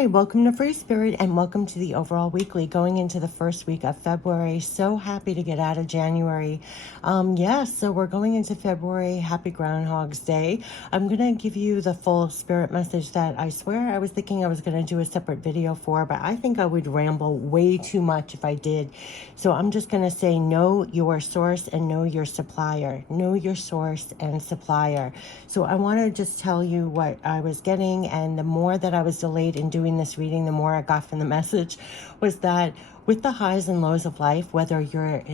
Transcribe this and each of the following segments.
Hi, welcome to Free Spirit and welcome to the overall weekly going into the first week of February. So happy to get out of January. Yes, so we're going into February. Happy Groundhog's Day. I'm going to give you the full spirit message that I swear I was thinking I was going to do a separate video for, but I think I would ramble way too much if I did. So I'm just going to say know your source and know your supplier. Know your source and supplier. So I want to just tell you what I was getting, and the more that I was delayed in doing this reading, the more I got from the message was that with the highs and lows of life, whether you're,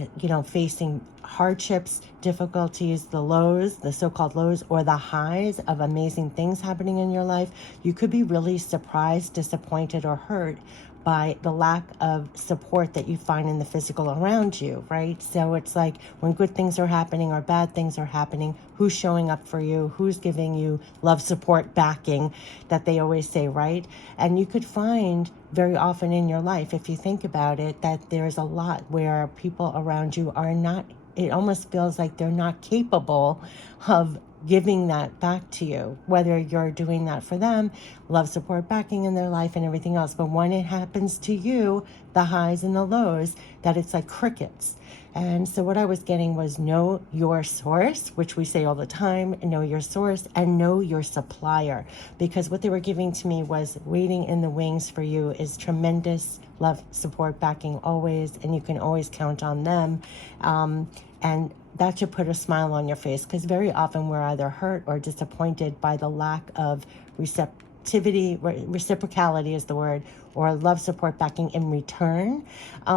facing hardships, difficulties, the lows, the so-called lows, or the highs of amazing things happening in your life, you could be really surprised, disappointed, or hurt by the lack of support that you find in the physical around you, right? So it's like when good things are happening or bad things are happening, who's showing up for you, who's giving you love, support, backing, that they always say, right? And you could find very often in your life, if you think about it, that there's a lot where people around you are not, it almost feels like they're not capable of giving that back to you, whether you're doing that for them, love, support, backing in their life and everything else. But when it happens to you, the highs and the lows, that it's like crickets. And so what I was getting was know your source, which we say all the time, know your source, and know your supplier. Because what they were giving to me was waiting in the wings for you is tremendous love, support, backing always, and you can always count on them. And that should put a smile on your face, because very often we're either hurt or disappointed by the lack of reciprocality is the word, or love, support, backing in return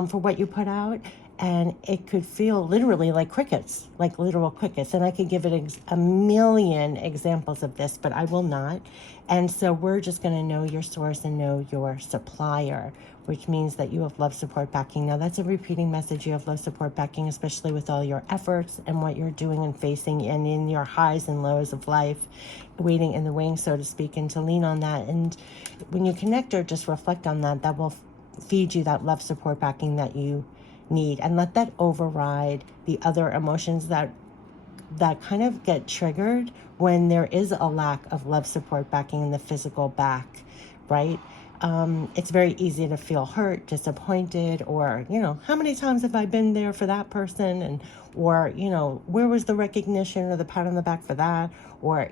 for what you put out. And it could feel literally like crickets, like literal crickets. And I could give it a million examples of this, but I will not. And so we're just going to know your source and know your supplier, which means that you have love, support, backing. Now, that's a repeating message. You have love, support, backing, especially with all your efforts and what you're doing and facing and in your highs and lows of life, waiting in the wings, so to speak, and to lean on that. And when you connect or just reflect on that, that will feed you that love, support, backing that you need, and let that override the other emotions that kind of get triggered when there is a lack of love, support, backing in the physical back, right? It's very easy to feel hurt, disappointed, or, how many times have I been there for that person? And, or, where was the recognition or the pat on the back for that? Or,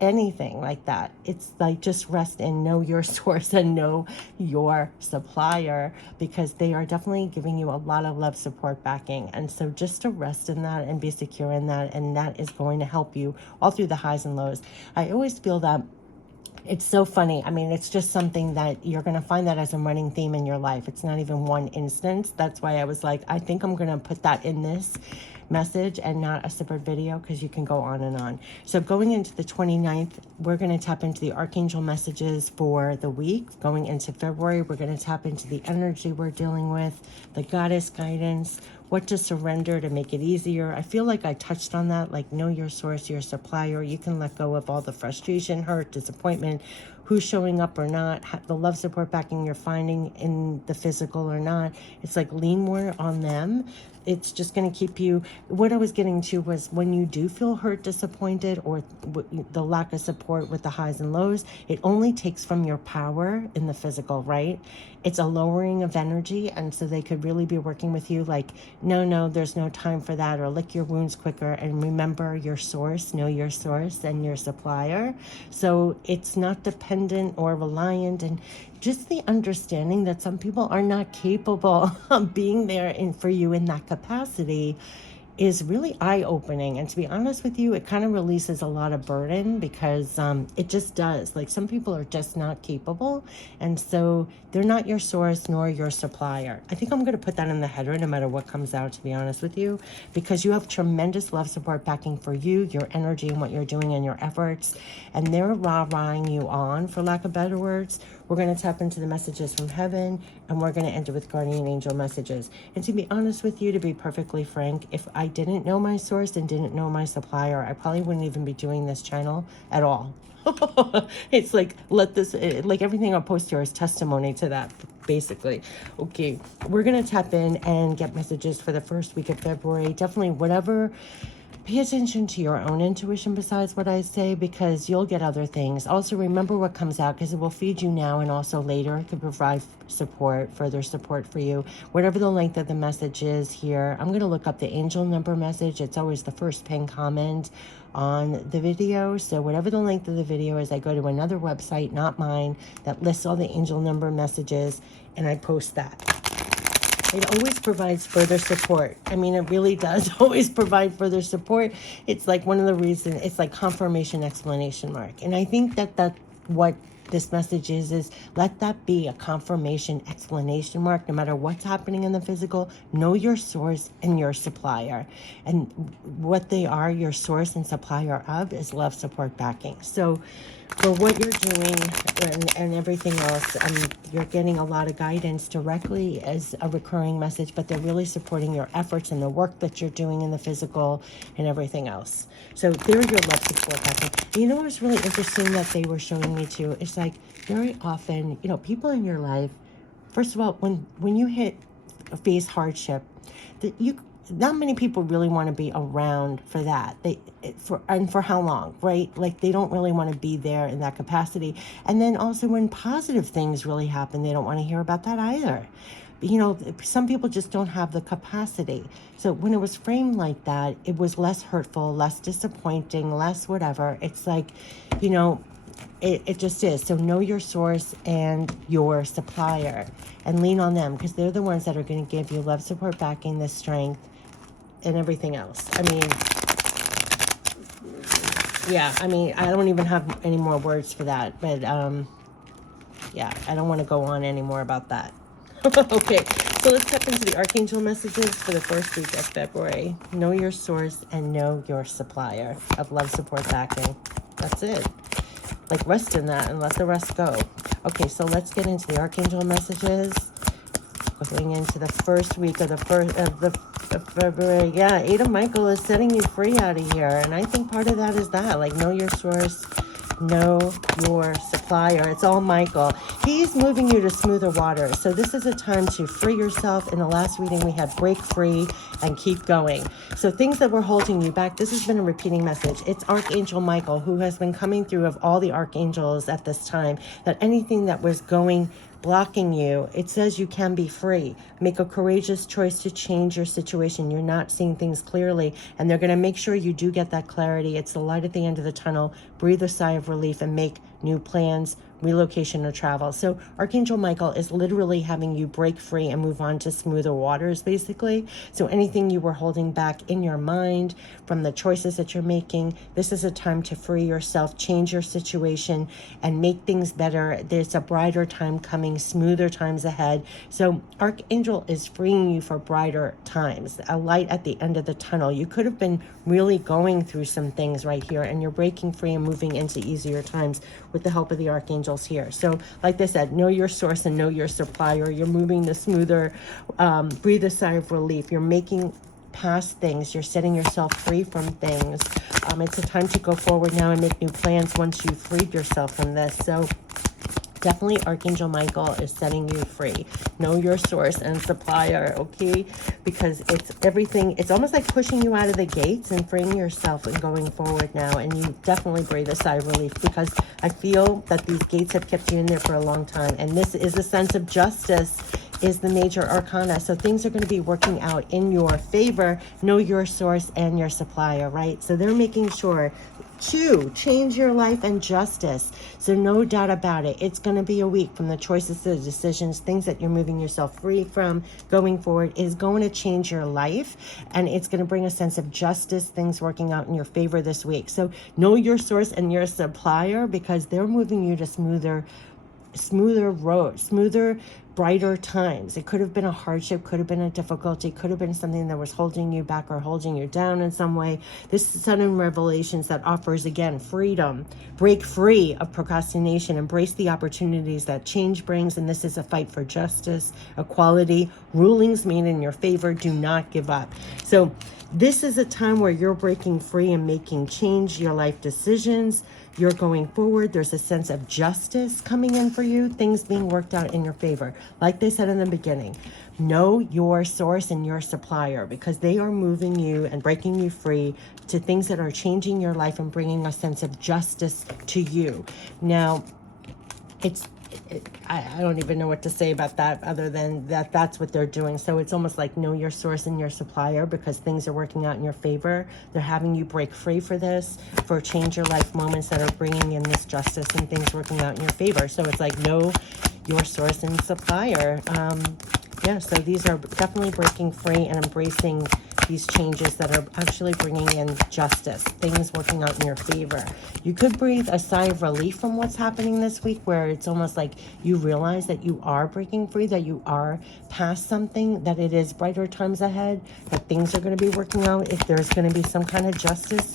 anything like that. It's like just rest and know your source and know your supplier, because they are definitely giving you a lot of love, support, backing. And so just to rest in that and be secure in that, and that is going to help you all through the highs and lows. I always feel that it's so funny. I mean, it's just something that you're going to find that as a running theme in your life. It's not even one instance. That's why I was like, I think I'm going to put that in this message and not a separate video, because you can go on and on. So going into the 29th, we're going to tap into the archangel messages for the week. Going into February, we're going to tap into the energy we're dealing with, the goddess guidance, what to surrender to make it easier. I feel like I touched on that, like know your source, your supplier. You can let go of all the frustration, hurt, disappointment, who's showing up or not, the love, support, backing you're finding in the physical or not. It's like lean more on them. It's just going to keep you. What I was getting to was when you do feel hurt, disappointed, or the lack of support with the highs and lows, it only takes from your power in the physical, right? It's a lowering of energy. And so they could really be working with you like, no, there's no time for that, or lick your wounds quicker. And remember your source, know your source and your supplier. So it's not dependent or reliant, and just the understanding that some people are not capable of being there for you in that capacity is really eye-opening. And to be honest with you, it kind of releases a lot of burden, because it just does. Like, some people are just not capable, and so they're not your source nor your supplier. I think I'm going to put that in the header no matter what comes out, to be honest with you, because you have tremendous love, support, backing for you, your energy and what you're doing and your efforts, and they're rah-rahing you on, for lack of better words. We're going to tap into the messages from heaven, and we're going to end it with guardian angel messages. And to be honest with you, to be perfectly frank, if I didn't know my source and didn't know my supplier, I probably wouldn't even be doing this channel at all. It's like, like everything I post here is testimony to that, basically. Okay, we're going to tap in and get messages for the first week of February. Definitely whatever pay attention to your own intuition besides what I say, because you'll get other things. Also, remember what comes out, because it will feed you now and also later. It could provide support, further support for you. Whatever the length of the message is here, I'm going to look up the angel number message. It's always the first pinned comment on the video. So whatever the length of the video is, I go to another website, not mine, that lists all the angel number messages, and I post that. It always provides further support. I mean, it really does always provide further support. It's like one of the reasons, it's like confirmation, exclamation mark. And I think that that's what this message is let that be a confirmation, exclamation mark. No matter what's happening in the physical, know your source and your supplier. And what they are, your source and supplier of, is love, support, backing. So for what you're doing and everything else, you're getting a lot of guidance directly as a recurring message, but they're really supporting your efforts and the work that you're doing in the physical and everything else. So they're your love, support, backing. And you know what's really interesting that they were showing me too? It's like very often, you know, people in your life, first of all, when you face hardship, that not many people really want to be around for that. For how long, right? Like they don't really want to be there in that capacity. And then also when positive things really happen, they don't want to hear about that either. You know, some people just don't have the capacity. So when it was framed like that, it was less hurtful, less disappointing, less whatever. It's like, you know, it just is. So know your source and your supplier and lean on them, because they're the ones that are going to give you love, support, backing, the strength, and everything else. I mean, yeah, I mean, I don't even have any more words for that. But, yeah, I don't want to go on any more about that. Okay, so let's step into the Archangel messages for the first week of February. Know your source and know your supplier of love, support, backing. That's it. Like, rest in that and let the rest go. Okay, so let's get into the Archangel messages. Going into the first week of February. Yeah, Eight of Michael is setting you free out of here. And I think part of that is that, like, know your source, know your supplier. It's all Michael. He's moving you to smoother waters. So this is a time to free yourself. In the last reading, we had break free and keep going. So things that were holding you back, this has been a repeating message. It's Archangel Michael who has been coming through of all the archangels at this time, that anything that was blocking you, it says you can be free. Make a courageous choice to change your situation. You're not seeing things clearly, and they're going to make sure you do get that clarity. It's the light at the end of the tunnel. Breathe a sigh of relief and make new plans, relocation, or travel. So Archangel Michael is literally having you break free and move on to smoother waters, basically. So anything you were holding back in your mind from the choices that you're making, this is a time to free yourself, change your situation, and make things better. There's a brighter time coming, smoother times ahead. So Archangel is freeing you for brighter times, a light at the end of the tunnel. You could have been really going through some things right here, and you're breaking free and moving into easier times with the help of the archangels here. So like I said, know your source and know your supplier. You're moving to smoother, breathe a sigh of relief. You're making past things. You're setting yourself free from things. It's a time to go forward now and make new plans once you've freed yourself from this. So definitely Archangel Michael is setting you free. Know your source and supplier, okay? Because it's everything, it's almost like pushing you out of the gates and freeing yourself and going forward now. And you definitely breathe a sigh of relief, because I feel that these gates have kept you in there for a long time. And this is a sense of justice, is the major arcana. So things are going to be working out in your favor. Know your source and your supplier, right? So they're making sure to change your life and justice. So no doubt about it, it's going to be a week from the choices to the decisions, things that you're moving yourself free from going forward is going to change your life, and it's going to bring a sense of justice, things working out in your favor this week. So know your source and your supplier, because they're moving you to smoother roads, smoother, brighter times. It could have been a hardship, could have been a difficulty, could have been something that was holding you back or holding you down in some way. This sudden revelations that offers, again, freedom. Break free of procrastination. Embrace the opportunities that change brings. And this is a fight for justice, equality, rulings made in your favor. Do not give up. So this is a time where you're breaking free and making change your life decisions. You're going forward. There's a sense of justice coming in for you, things being worked out in your favor. Like they said in the beginning, know your source and your supplier, because they are moving you and breaking you free to things that are changing your life and bringing a sense of justice to you. Now, I don't even know what to say about that other than that's what they're doing. So it's almost like know your source and your supplier, because things are working out in your favor. They're having you break free for this, for change your life moments that are bringing in this justice and things working out in your favor. So it's like know your source and supplier. Yeah, so these are definitely breaking free and embracing these changes that are actually bringing in justice, things working out in your favor. You could breathe a sigh of relief from what's happening this week, where it's almost like you realize that you are breaking free, that you are past something, that it is brighter times ahead, that things are going to be working out, if there's going to be some kind of justice.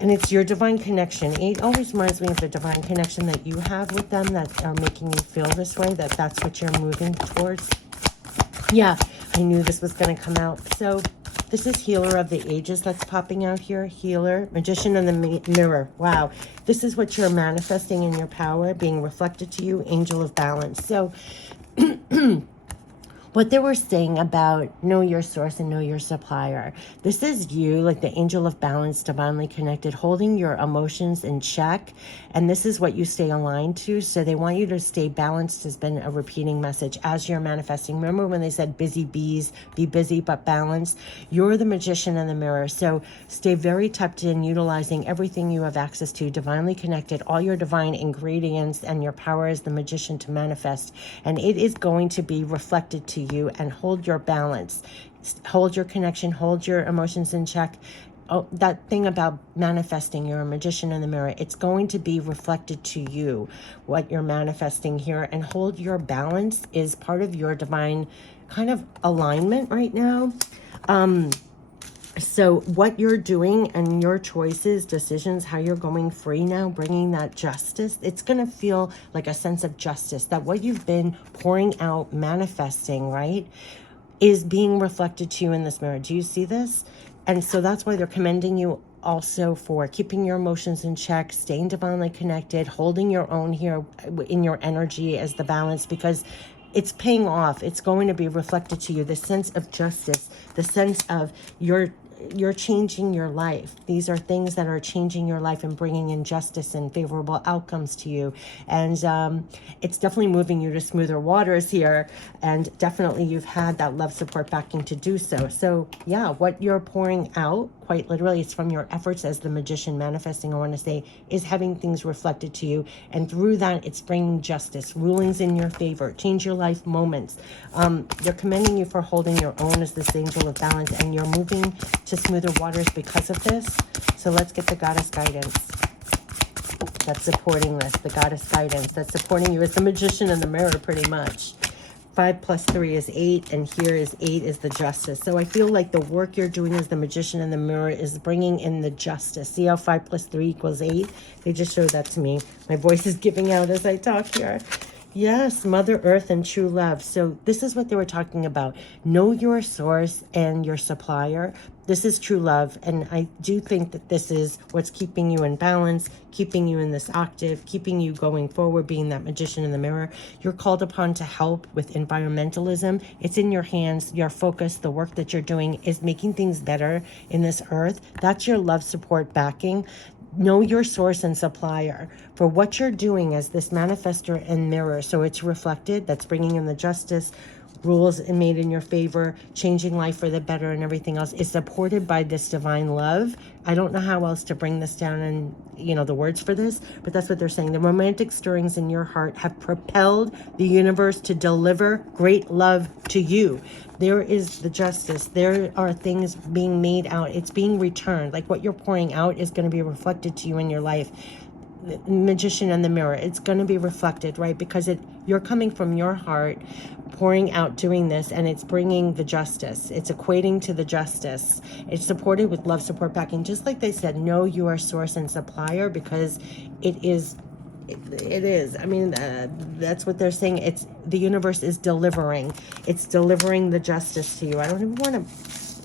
And it's your divine connection. It always reminds me of the divine connection that you have with them that are making you feel this way, that's what you're moving towards. Yeah, I knew this was going to come out. So this is Healer of the Ages that's popping out here. Healer, Magician in the Mirror. Wow. This is what you're manifesting in your power, being reflected to you, Angel of Balance. So what they were saying about know your source and know your supplier. This is you, like the angel of balance, divinely connected, holding your emotions in check. And this is what you stay aligned to. So they want you to stay balanced, has been a repeating message as you're manifesting. Remember when they said busy bees, be busy but balanced? You're the magician in the mirror. So stay very tapped in, utilizing everything you have access to, divinely connected, all your divine ingredients, and your power as the magician to manifest. And it is going to be reflected to you. And hold your balance, hold your connection, hold your emotions in check. Oh, that thing about manifesting, you're a magician in the mirror. It's going to be reflected to you, what you're manifesting here. And hold your balance is part of your divine kind of alignment right now. So what you're doing and your choices, decisions, how you're going free now, bringing that justice, it's going to feel like a sense of justice, that what you've been pouring out, manifesting, right, is being reflected to you in this mirror. Do you see this? And so that's why they're commending you also for keeping your emotions in check, staying divinely connected, holding your own here in your energy as the balance, because it's paying off. It's going to be reflected to you. The sense of justice, the sense of you're changing your life. These are things that are changing your life and bringing in justice and favorable outcomes to you. And it's definitely moving you to smoother waters here. And definitely you've had that love, support, backing to do so. So yeah, what you're pouring out, quite literally, it's from your efforts as the magician manifesting, I want to say, is having things reflected to you. And through that, it's bringing justice, rulings in your favor, change your life moments. They're commending you for holding your own as this angel of balance, and you're moving to smoother waters because of this. So let's get the goddess guidance that's supporting this, the goddess guidance that's supporting you as the magician in the mirror, pretty much. 5 plus 3 is 8, and here is 8 is the justice. So I feel like the work you're doing as the magician in the mirror is bringing in the justice. See how 5 plus 3 equals 8? They just showed that to me. My voice is giving out as I talk here. Yes, Mother Earth and true love. So this is what they were talking about. Know your source and your supplier. This is true love. And I do think that this is what's keeping you in balance, keeping you in this octave, keeping you going forward, being that magician in the mirror. You're called upon to help with environmentalism. It's in your hands. Your focus, the work that you're doing is making things better in this earth. That's your love, support, backing. Know your source and supplier for what you're doing as this manifestor and mirror. So it's reflected. That's bringing in the justice, rules made in your favor, changing life for the better, and everything else is supported by this divine love. I don't know how else to bring this down and, the words for this, but that's what they're saying. The romantic stirrings in your heart have propelled the universe to deliver great love to you. There is the justice. There are things being made out. It's being returned. Like what you're pouring out is going to be reflected to you in your life. The magician in the mirror, it's going to be reflected, right? Because you're coming from your heart, pouring out, doing this, and it's bringing the justice. It's equating to the justice. It's supported with love, support, backing. Just like they said, know your source and supplier, because it is. I mean, that's what they're saying. The universe is delivering. It's delivering the justice to you. I don't even want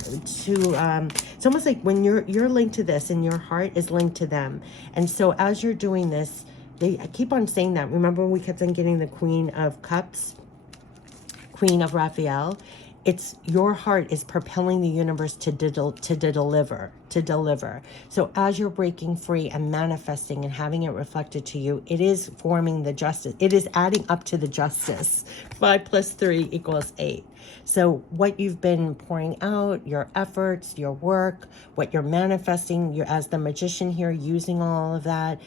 it's almost like when you're linked to this and your heart is linked to them. And so as you're doing this, I keep on saying that. Remember when we kept on getting the Queen of Cups? Queen of Raphael. It's your heart is propelling the universe to deliver. So as you're breaking free and manifesting and having it reflected to you, it is forming the justice. It is adding up to the justice. 5 + 3 = 8. So what you've been pouring out, your efforts, your work, what you're manifesting, you're as the magician here using all of that,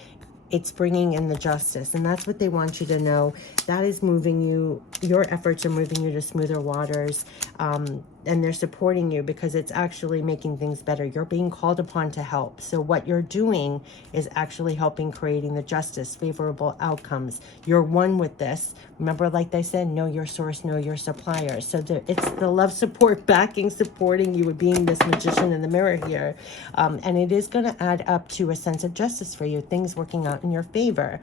it's bringing in the justice. And that's what they want you to know. That is moving you, your efforts are moving you to smoother waters. And they're supporting you because it's actually making things better. You're being called upon to help. So what you're doing is actually helping creating the justice, favorable outcomes. You're one with this. Remember, like they said, know your source, know your supplier. So it's the love, support, backing, supporting you with being this magician in the mirror here. And it is going to add up to a sense of justice for you, things working out in your favor.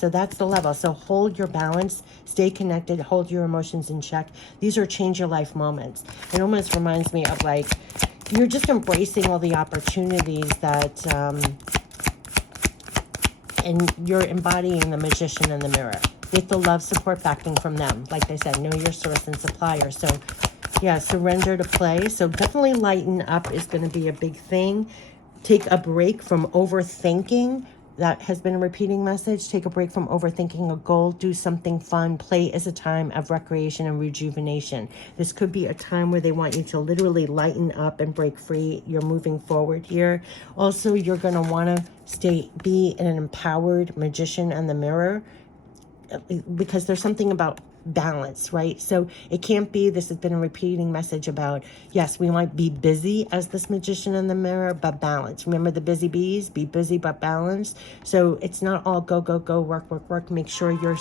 So that's the level. So hold your balance, stay connected, hold your emotions in check. These are change your life moments. It almost reminds me of like, you're just embracing all the opportunities that, and you're embodying the magician in the mirror with the love, support, backing from them. Like they said, know your source and supplier. So yeah, surrender to play. So definitely lighten up is going to be a big thing. Take a break from overthinking. That has been a repeating message. Take a break from overthinking a goal. Do something fun. Play is a time of recreation and rejuvenation. This could be a time where they want you to literally lighten up and break free. You're moving forward here. Also, you're going to want to be an empowered magician in the mirror, because there's something about balance, right? So it can't be, this has been a repeating message about, yes, we might be busy as this magician in the mirror, but balance. Remember the busy bees, be busy but balance. So it's not all go, go, go, work, work, work. Make sure you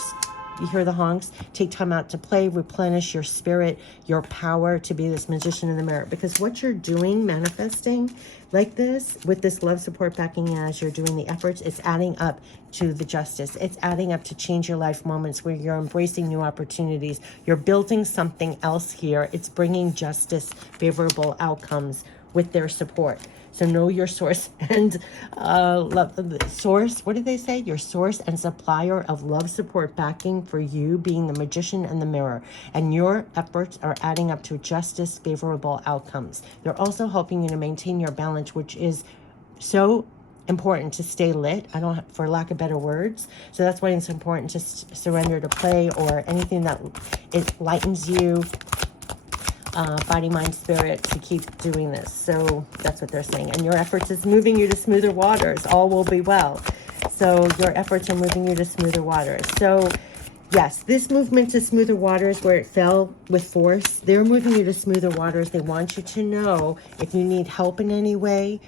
hear the honks, take time out to play, replenish your spirit, your power to be this magician in the mirror. Because what you're doing, manifesting like this, with this love, support, backing as you're doing the efforts, it's adding up to the justice. It's adding up to change your life moments where you're embracing new opportunities. You're building something else here. It's bringing justice, favorable outcomes with their support. So know your source and source. What did they say? Your source and supplier of love, support, backing for you being the magician in the mirror. And your efforts are adding up to justice, favorable outcomes. They're also helping you to maintain your balance, which is so important to stay lit. I don't, for lack of better words. So that's why it's important to surrender to play or anything that it lightens you. Body, mind, spirit, to keep doing this. So that's what they're saying. And your efforts is moving you to smoother waters. All will be well. So your efforts are moving you to smoother waters. So yes, this movement to smoother waters where it fell with force, they're moving you to smoother waters. They want you to know if you need help in any way,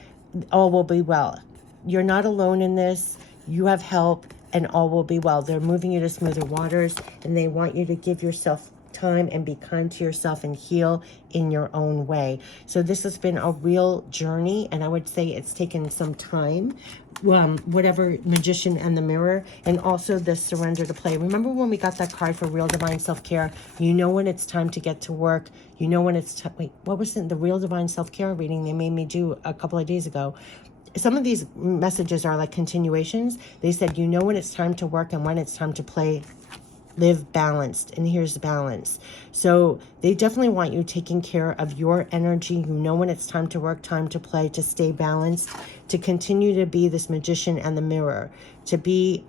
all will be well. You're not alone in this. You have help and all will be well. They're moving you to smoother waters and they want you to give yourself time and be kind to yourself and heal in your own way. So this has been a real journey, and I would say it's taken some time. Whatever magician and the mirror, and also the surrender to play. Remember when we got that card for real divine self-care? You know when it's time to get to work. You know when it's wait, what was it? The real divine self-care reading they made me do a couple of days ago. Some of these messages are like continuations. They said, you know when it's time to work and when it's time to play. Live balanced, and here's the balance. So they definitely want you taking care of your energy. You know when it's time to work, time to play, to stay balanced, to continue to be this magician and the mirror, to be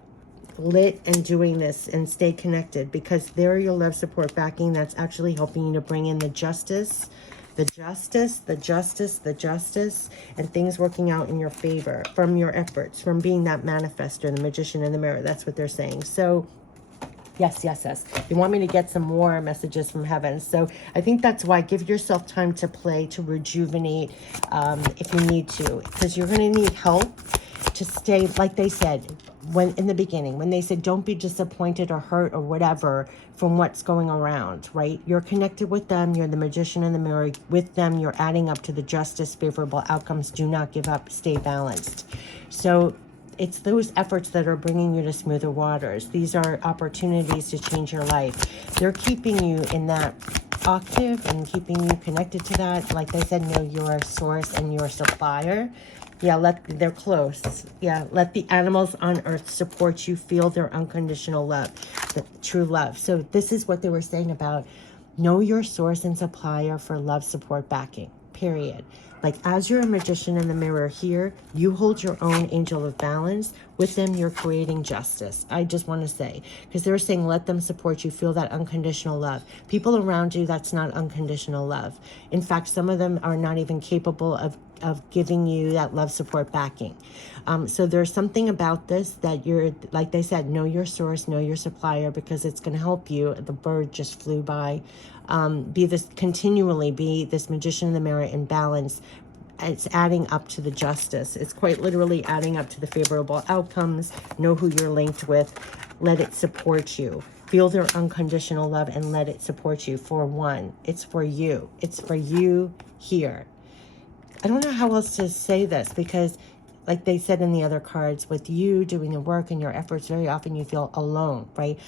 lit and doing this and stay connected, because they're your love, support, backing. That's actually helping you to bring in the justice, the justice, the justice, the justice, and things working out in your favor from your efforts, from being that manifestor, the magician in the mirror. That's what they're saying. So yes, yes, yes. You want me to get some more messages from heaven. So I think that's why give yourself time to play, to rejuvenate if you need to, because you're going to need help to stay, like they said, when in the beginning, when they said, don't be disappointed or hurt or whatever from what's going around, right? You're connected with them. You're the magician in the mirror with them. You're adding up to the justice, favorable outcomes. Do not give up. Stay balanced. So it's those efforts that are bringing you to smoother waters. These are opportunities to change your life. They're keeping you in that octave and keeping you connected to that. Like they said, know your source and your supplier. Yeah, they're close. Yeah, let the animals on earth support you. Feel their unconditional love, the true love. So this is what they were saying about know your source and supplier for love, support, backing, period. Like as you're a magician in the mirror here, you hold your own angel of balance. With them, you're creating justice. I just want to say, because they're saying let them support you, feel that unconditional love. People around you, that's not unconditional love. In fact, some of them are not even capable of giving you that love, support, backing. So there's something about this that you're, like they said, know your source, know your supplier, because it's going to help you. The bird just flew by. Be this magician in the mirror in balance. It's adding up to the justice. It's quite literally adding up to the favorable outcomes. Know who you're linked with. Let it support you. Feel their unconditional love and let it support you. For one, it's for you. It's for you here. I don't know how else to say this, because like they said in the other cards, with you doing the work and your efforts, very often you feel alone, right?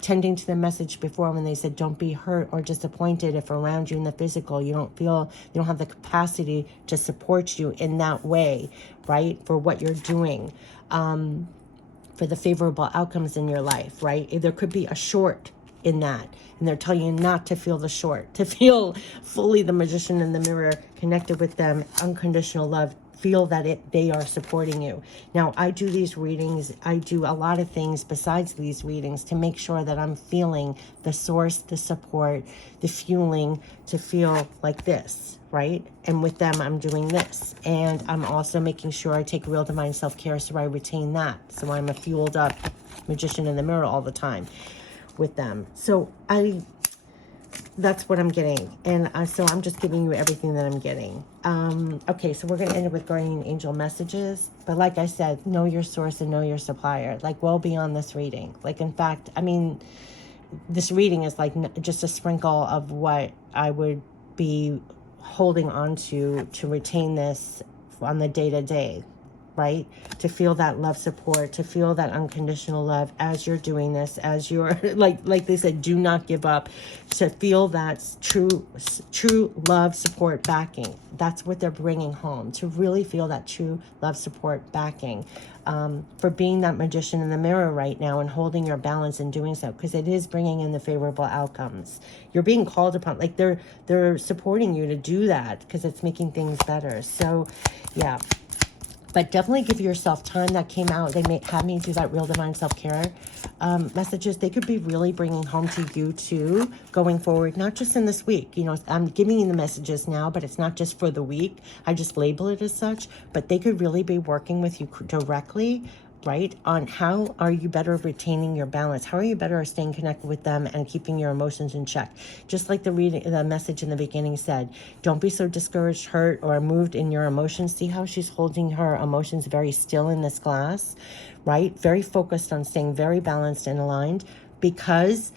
Tending to the message before when they said don't be hurt or disappointed if around you in the physical you don't have the capacity to support you in that way, right? For what you're doing, for the favorable outcomes in your life, right? There could be a short in that, and they're telling you not to feel the short, to feel fully the magician in the mirror, connected with them, unconditional love. Feel that they are supporting you. Now, I do these readings. I do a lot of things besides these readings to make sure that I'm feeling the source, the support, the fueling to feel like this, right? And with them, I'm doing this. And I'm also making sure I take real divine self-care so I retain that. So I'm a fueled up magician in the mirror all the time with them. So that's what I'm getting. And so I'm just giving you everything that I'm getting. Okay, so we're going to end it with guardian angel messages. But like I said, know your source and know your supplier. Like well beyond this reading. Like in fact, I mean, this reading is like just a sprinkle of what I would be holding on to retain this on the day-to-day. Right? To feel that love, support, to feel that unconditional love as you're doing this, as you're, like they said, do not give up, to feel that true love, support, backing. That's what they're bringing home, to really feel that true love, support, backing, for being that magician in the mirror right now and holding your balance and doing so, because it is bringing in the favorable outcomes. You're being called upon, like they're supporting you to do that because it's making things better. So, yeah. But definitely give yourself time. That came out. They may have me do that real divine self-care messages. They could be really bringing home to you too, going forward, not just in this week. You know, I'm giving you the messages now, but it's not just for the week. I just label it as such. But they could really be working with you directly, right? On how are you better retaining your balance? How are you better staying connected with them and keeping your emotions in check? Just like the message in the beginning said, don't be so discouraged, hurt, or moved in your emotions. See how she's holding her emotions very still in this glass, right? Very focused on staying very balanced and aligned, because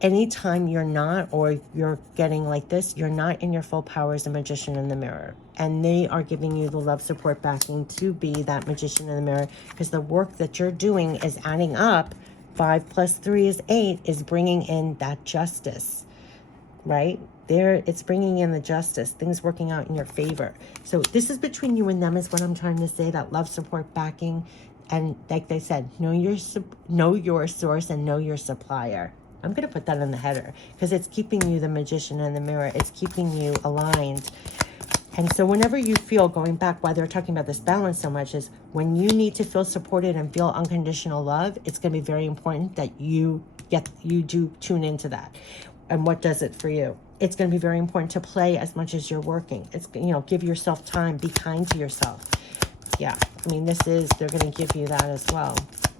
anytime you're not, or you're getting like this, you're not in your full power as a magician in the mirror. And they are giving you the love, support, backing to be that magician in the mirror, because the work that you're doing is adding up. 5 + 3 is 8, is bringing in that justice, right? There, it's bringing in the justice, things working out in your favor. So this is between you and them, is what I'm trying to say, that love, support, backing. And like they said, know your source and know your supplier. I'm going to put that in the header because it's keeping you the magician in the mirror. It's keeping you aligned. And so whenever you feel, going back why they're talking about this balance so much, is when you need to feel supported and feel unconditional love, it's going to be very important that you do tune into that. And what does it for you? It's going to be very important to play as much as you're working. It's, you know, give yourself time, be kind to yourself. Yeah, I mean, they're going to give you that as well,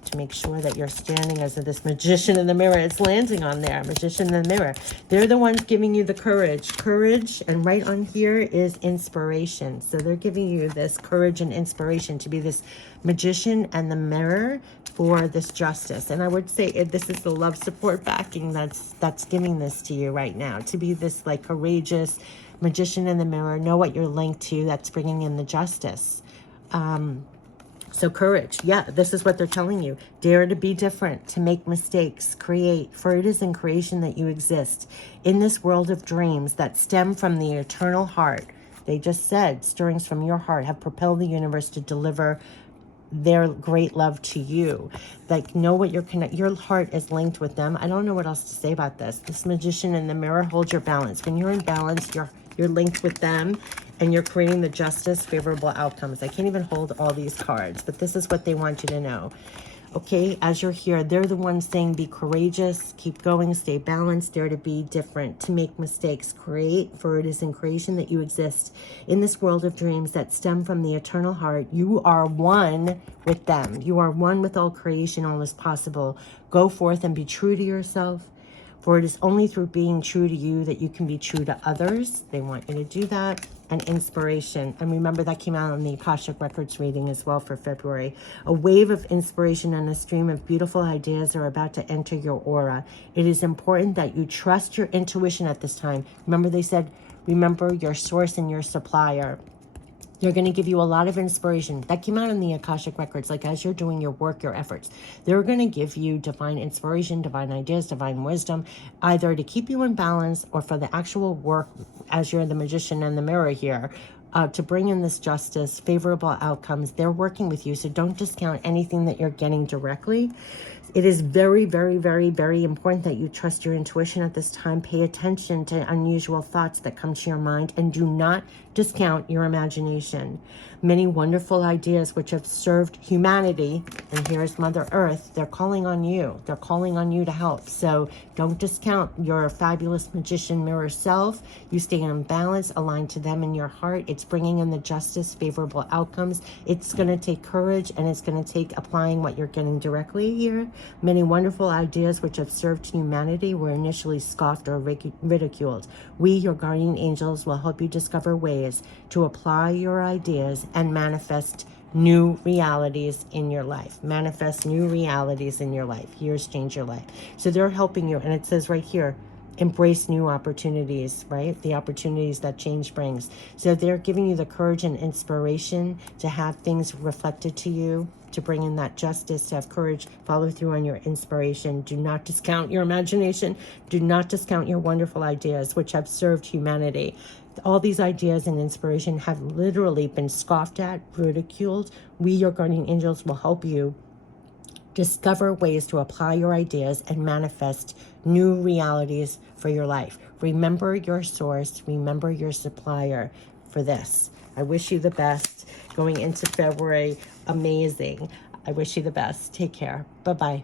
to make sure that you're standing as this magician in the mirror. It's landing on there, magician in the mirror. They're the ones giving you the courage, and right on here is inspiration. So they're giving you this courage and inspiration to be this magician and the mirror for this justice. And I would say this is the love, support, backing that's giving this to you right now, to be this like courageous magician in the mirror. Know what you're linked to. That's bringing in the justice. So courage, yeah, this is what they're telling you. Dare to be different, to make mistakes, create, for it is in creation that you exist, in this world of dreams that stem from the eternal heart. They just said stirrings from your heart have propelled the universe to deliver their great love to you. Like, know what your heart is linked with them. I don't know what else to say about this. This Magician in the mirror, hold your balance. When you're in balance, you're linked with them, and you're creating the justice, favorable outcomes. I can't even hold all these cards, but this is what they want you to know. Okay, as you're here, they're the ones saying be courageous, keep going, stay balanced, dare to be different, to make mistakes, create, for it is in creation that you exist. In this world of dreams that stem from the eternal heart, you are one with them. You are one with all creation, all is possible. Go forth and be true to yourself. For it is only through being true to you that you can be true to others. They want you to do that. And inspiration. And remember, that came out on the Akashic Records reading as well for February. A wave of inspiration and a stream of beautiful ideas are about to enter your aura. It is important that you trust your intuition at this time. Remember, they said, remember your source and your supplier. They're going to give you a lot of inspiration. That came out in the Akashic Records, like as you're doing your work, your efforts. They're going to give you divine inspiration, divine ideas, divine wisdom, either to keep you in balance or for the actual work as you're the magician in the mirror here, to bring in this justice, favorable outcomes. They're working with you, so don't discount anything that you're getting directly. It is very, very, very, very important that you trust your intuition at this time. Pay attention to unusual thoughts that come to your mind, and do not discount your imagination. Many wonderful ideas which have served humanity, and here's Mother Earth, they're calling on you. They're calling on you to help. So don't discount your fabulous magician mirror self. You stay in balance, aligned to them in your heart. It's bringing in the justice, favorable outcomes. It's going to take courage, and it's going to take applying what you're getting directly here. Many wonderful ideas which have served humanity were initially scoffed or ridiculed. We, your guardian angels, will help you discover ways to apply your ideas and manifest new realities in your life. Manifest new realities in your life. Years change your life. So they're helping you. And it says right here, embrace new opportunities, right? The opportunities that change brings. So they're giving you the courage and inspiration to have things reflected to you, to bring in that justice, to have courage, follow through on your inspiration. Do not discount your imagination. Do not discount your wonderful ideas, which have served humanity. All these ideas and inspiration have literally been scoffed at, ridiculed. We, your guardian angels, will help you discover ways to apply your ideas and manifest new realities for your life. Remember your source. Remember your supplier for this. I wish you the best going into February. Amazing. I wish you the best. Take care. Bye-bye.